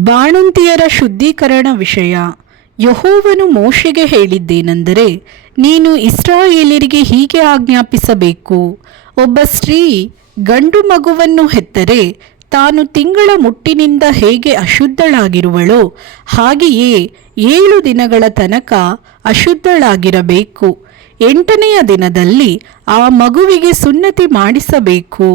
ಬಾಣಂತಿಯರ ಶುದ್ಧೀಕರಣ ವಿಷಯ. ಯೆಹೋವನು ಮೋಶೆಗೆ ಹೇಳಿದ್ದೇನೆಂದರೆ, ನೀನು ಇಸ್ರಾಯೇಲರಿಗೆ ಹೀಗೆ ಆಜ್ಞಾಪಿಸಬೇಕು. ಒಬ್ಬ ಸ್ತ್ರೀ ಗಂಡು ಮಗುವನ್ನು ಹೆತ್ತರೆ ತಾನು ತಿಂಗಳ ಮುಟ್ಟಿನಿಂದ ಹೇಗೆ ಅಶುದ್ಧಳಾಗಿರುವಳೋ ಹಾಗೆಯೇ 7 ದಿನಗಳ ತನಕ ಅಶುದ್ಧಳಾಗಿರಬೇಕು. 8ನೆಯ ದಿನದಲ್ಲಿ ಆ ಮಗುವಿಗೆ ಸುನ್ನತಿ ಮಾಡಿಸಬೇಕು.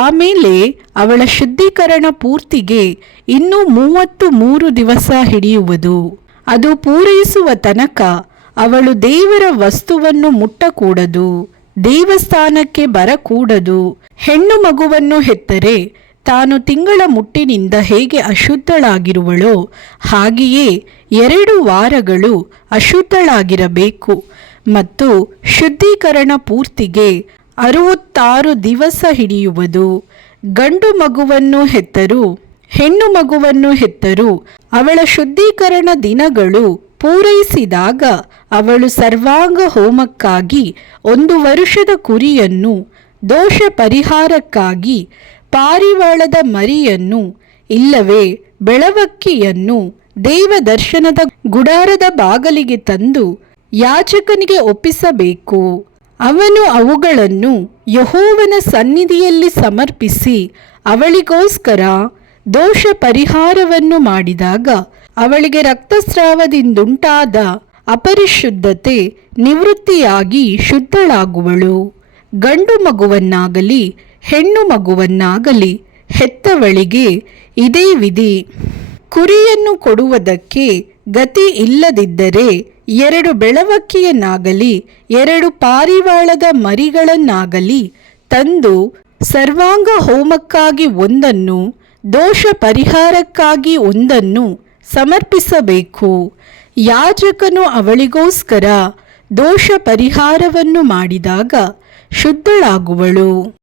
ಆಮೇಲೆ ಅವಳ ಶುದ್ಧೀಕರಣ ಪೂರ್ತಿಗೆ ಇನ್ನೂ 33 ದಿವಸ ಹಿಡಿಯುವುದು. ಅದು ಪೂರೈಸುವ ತನಕ ಅವಳು ದೇವರ ವಸ್ತುವನ್ನು ಮುಟ್ಟಕೂಡದು, ದೇವಸ್ಥಾನಕ್ಕೆ ಬರಕೂಡದು. ಹೆಣ್ಣು ಮಗುವನ್ನು ಹೆತ್ತರೆ ತಾನು ತಿಂಗಳ ಮುಟ್ಟಿನಿಂದ ಹೇಗೆ ಅಶುದ್ಧಳಾಗಿರುವಳೋ ಹಾಗೆಯೇ 2 ವಾರಗಳು ಅಶುದ್ಧಳಾಗಿರಬೇಕು. ಮತ್ತು ಶುದ್ಧೀಕರಣ ಪೂರ್ತಿಗೆ 66 ದಿವಸ ಹಿಡಿಯುವುದು. ಗಂಡು ಮಗುವನ್ನು ಹೆತ್ತರೂ ಹೆಣ್ಣು ಮಗುವನ್ನು ಹೆತ್ತರೂ ಅವಳ ಶುದ್ಧೀಕರಣ ದಿನಗಳು ಪೂರೈಸಿದಾಗ ಅವಳು ಸರ್ವಾಂಗ ಹೋಮಕ್ಕಾಗಿ 1 ವರ್ಷದ ಕುರಿಯನ್ನು, ದೋಷ ಪರಿಹಾರಕ್ಕಾಗಿ ಪಾರಿವಾಳದ ಮರಿಯನ್ನು ಇಲ್ಲವೇ ಬೆಳವಕ್ಕಿಯನ್ನು ದೇವದರ್ಶನದ ಗುಡಾರದ ಬಾಗಿಲಿಗೆ ತಂದು ಯಾಜಕನಿಗೆ ಒಪ್ಪಿಸಬೇಕು. ಅವನು ಅವುಗಳನ್ನು ಯೆಹೋವನ ಸನ್ನಿಧಿಯಲ್ಲಿ ಸಮರ್ಪಿಸಿ ಅವಳಿಗೋಸ್ಕರ ದೋಷ ಪರಿಹಾರವನ್ನು ಮಾಡಿದಾಗ ಅವಳಿಗೆ ರಕ್ತಸ್ರಾವದಿಂದುಂಟಾದ ಅಪರಿಶುದ್ಧತೆ ನಿವೃತ್ತಿಯಾಗಿ ಶುದ್ಧಳಾಗುವಳು. ಗಂಡು ಮಗುವನ್ನಾಗಲಿ ಹೆಣ್ಣು ಮಗುವನ್ನಾಗಲಿ ಹೆತ್ತವಳಿಗೆ ಇದೇ ವಿಧಿ. ಕುರಿಯನ್ನು ಕೊಡುವುದಕ್ಕೆ ಗತಿ ಇಲ್ಲದಿದ್ದರೆ 2 ಬೆಳವಕ್ಕಿಯನ್ನಾಗಲಿ 2 ಪಾರಿವಾಳದ ಮರಿಗಳನ್ನಾಗಲಿ ತಂದು ಸರ್ವಾಂಗ ಹೋಮಕ್ಕಾಗಿ 1, ದೋಷ ಪರಿಹಾರಕ್ಕಾಗಿ 1 ಸಮರ್ಪಿಸಬೇಕು. ಯಾಜಕನು ಅವಳಿಗೋಸ್ಕರ ದೋಷ ಪರಿಹಾರವನ್ನು ಮಾಡಿದಾಗ ಶುದ್ಧಳಾಗುವಳು.